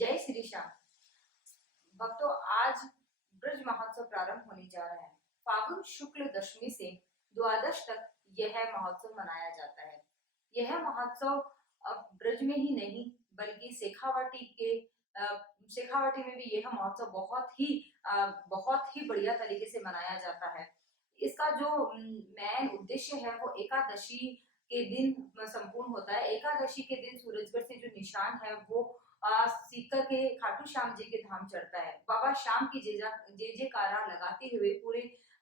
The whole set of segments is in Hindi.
जय श्री श्याम। भक्तों, आज ब्रज महोत्सव प्रारंभ होने जा रहा है। फागुन शुक्ल दशमी से द्वादश तक यह महोत्सव मनाया जाता है। यह महोत्सव अब ब्रज में ही नहीं बल्कि शेखावाटी में भी यह महोत्सव बहुत ही बढ़िया तरीके से मनाया जाता है। इसका जो मेन उद्देश्य है वो एकादशी के दिन संपूर्ण होता है। एकादशी के दिन सूरजगढ़ से जो निशान है वो सीकर के खाटू श्याम जी के धाम चढ़ता है। बाबा श्याम की जय जयकारा लगाते हुए पूरे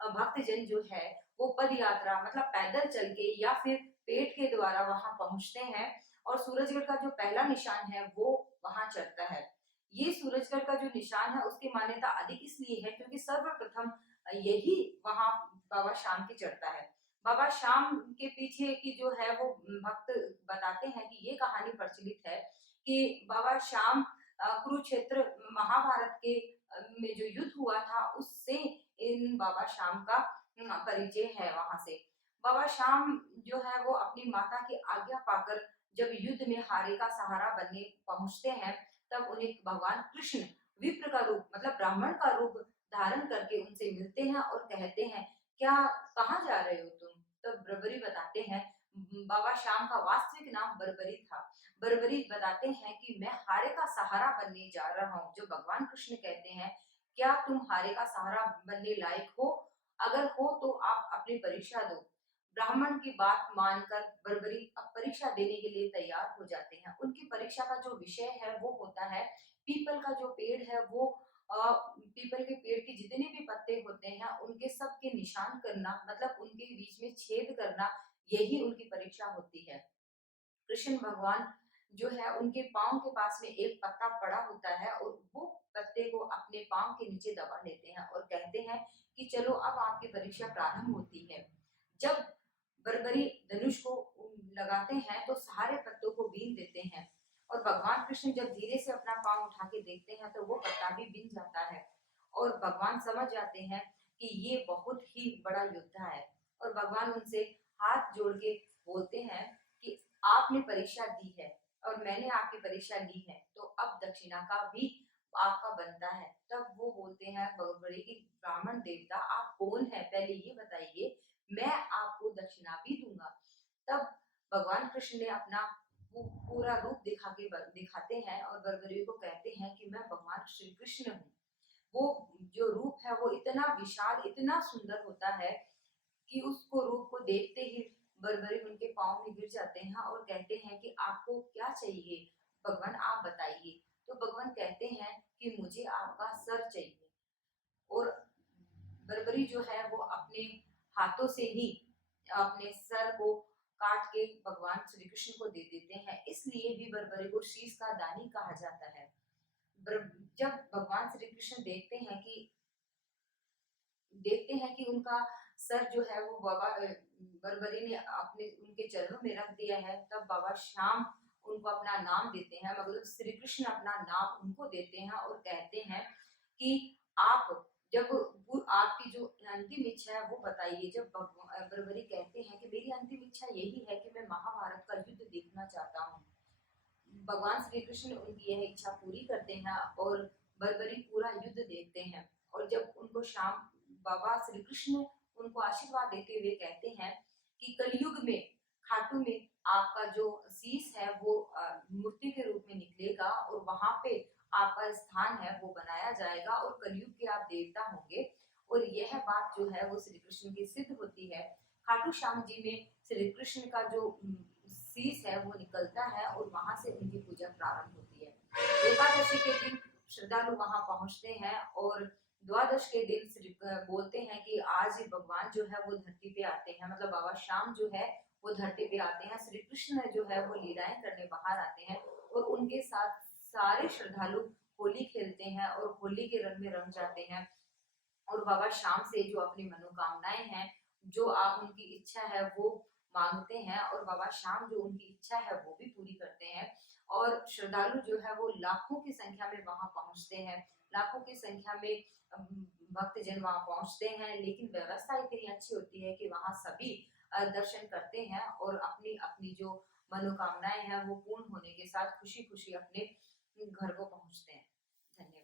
भक्तजन जो है वो पद यात्रा मतलब पैदल चल के या फिर पेट के द्वारा वहां पहुंचते हैं और सूरजगढ़ का जो पहला निशान है वो वहां चढ़ता है। ये सूरजगढ़ का जो निशान है उसकी मान्यता अधिक इसलिए है क्योंकि सर्वप्रथम यही वहां बाबा श्याम की चढ़ता है। बाबा श्याम के पीछे की जो है वो भक्त बताते हैं कि ये कहानी प्रचलित है कि बाबा श्याम कुरुक्षेत्र महाभारत के में जो युद्ध हुआ था उससे इन बाबा श्याम का परिचय है। वहां से बाबा श्याम जो है वो अपनी माता की आज्ञा पाकर जब युद्ध में हारे का सहारा बनने पहुंचते हैं तब उन्हें भगवान कृष्ण विप्र का रूप मतलब ब्राह्मण का रूप धारण करके उनसे मिलते हैं और कहते हैं, क्या कहाँ जा रहे हो तुम? तो बर्बरी बताते हैं, बाबा श्याम का वास्तविक नाम बर्बरी था। बर्बरी बताते हैं कि मैं हारे का सहारा बनने जा रहा हूँ। जो भगवान कृष्ण कहते हैं, क्या तुम हारे का सहारा बनने लायक हो? अगर हो तो आप अपनी परीक्षा दो। ब्राह्मण की बात मानकर बर्बरी अब परीक्षा देने के लिए तैयार हो जाते हैं। उनकी परीक्षा का जो विषय है वो होता है पीपल का जो पेड़ है वो पीपल के पेड़ के जितने भी पत्ते होते हैं उनके सब के निशान करना मतलब उनके बीच में छेद करना, यही उनकी परीक्षा होती है। कृष्ण भगवान जो है उनके पांव के पास में एक पत्ता पड़ा होता है और वो पत्ते को अपने पांव के नीचे दबा लेते हैं और कहते हैं कि चलो अब आपकी परीक्षा प्रारंभ होती है। जब बर्बरी धनुष को लगाते हैं तो सारे पत्तों को बीन देते हैं और भगवान कृष्ण जब धीरे से अपना पांव उठा के देखते हैं तो वो पत्ता भी बीन जाता है और भगवान समझ जाते हैं कि ये बहुत ही बड़ा योद्धा है और भगवान उनसे हाथ जोड़ के बोलते हैं कि आपने परीक्षा दी है और मैंने आपकी परीक्षा ली है तो अब दक्षिणा का भी आपका बनता है। तब वो बोलते हैं बड़े की ब्राह्मण देवता आप कौन है पहले ये बताइए, मैं आपको दक्षिणा भी दूंगा। तब भगवान कृष्ण ने अपना पूरा रूप दिखाते हैं और बर्बरी को कहते हैं कि मैं भगवान श्री कृष्ण हूँ। वो जो रूप है वो इतना विशाल इतना सुंदर होता है कि उसको रूप को देखते ही बर्बरी उनके पांव में गिर जाते हैं और कहते हैं कि आपको क्या चाहिए भगवान, आप बताइए। तो भगवान कहते हैं कि मुझे आपका सर चाहिए और बर्बरी जो है वो अपने हाथों से ही अपने सर को काट के भगवान श्री कृष्ण को दे देते हैं। इसलिए भी बर्बरी को शीश का दानी कहा जाता है। जब भगवान श्री कृष्ण देखते हैं कि उनका सर जो है वो बाबा बर्बरी ने अपने उनके चरणों में रख दिया है, तब बाबा श्याम उनको अपना नाम देते हैं मतलब श्री कृष्ण अपना नाम उनको देते हैं और कहते हैं कि आप जब आपकी जो अंतिम इच्छा है वो बताइए। जब बर्बरी कहते हैं कि मेरी अंतिम इच्छा यही है कि मैं महाभारत का युद्ध देखना चाहता हूँ। भगवान श्री कृष्ण उनकी यह इच्छा पूरी करते हैं और बर्बरी पूरा युद्ध देखते हैं और जब उनको शाम बाबा श्री कृष्ण उनको आशीर्वाद देते हुए कहते हैं कि कलयुग में खाटू में आपका जो शीश है वो मूर्ति के रूप में निकलेगा और वहां पे आपका स्थान है वो बनाया जाएगा और कलयुग के आप देवता होंगे। और यह बात जो है वो श्री कृष्ण की सिद्ध होती है। खाटू श्याम जी में श्री कृष्ण का जो शीश है वो निकलता है और वहां से उनकी पूजा प्रारंभ होती है। एकादशी के दिन श्रद्धालु वहां पहुंचते हैं और द्वादश के दिन बोलते हैं कि आज भगवान जो है वो धरती पे आते हैं मतलब बाबा श्याम जो है वो धरती पे आते हैं। श्री कृष्ण जो है वो लीलाएं करने बाहर आते हैं और उनके साथ सारे श्रद्धालु होली खेलते हैं और होली के रंग में रंग जाते हैं और बाबा श्याम से जो अपनी मनोकामनाएं हैं जो आप उनकी इच्छा है वो मांगते हैं और बाबा श्याम जो उनकी इच्छा है वो भी पूरी करते हैं। और श्रद्धालु जो है वो लाखों की संख्या में वहां पहुंचते हैं, लाखों की संख्या में भक्तजन वहां पहुंचते हैं। लेकिन व्यवस्था इतनी अच्छी होती है कि वहां सभी दर्शन करते हैं और अपनी अपनी जो मनोकामनाएं हैं वो पूर्ण होने के साथ खुशी खुशी अपने घर को पहुंचते हैं।